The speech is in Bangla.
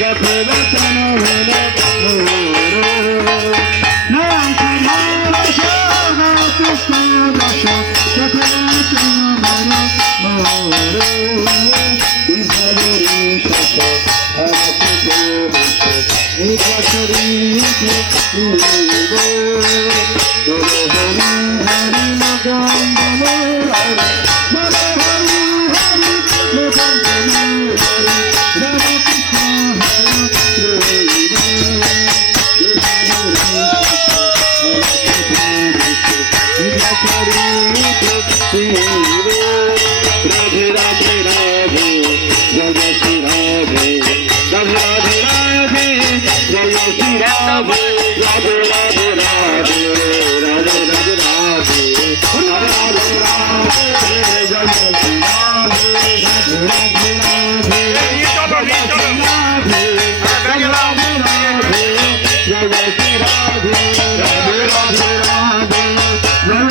রাধে বচন মনে নাম কৃষ্ণ দাস রাধে বচন মনে राधे राधे राधे जय श्री राधे राधे राधे राधे जय श्री राधे राधे राधे राधे राधे राधे राधे राधे राधे जय श्री राधे राधे राधे राधे जय श्री राधे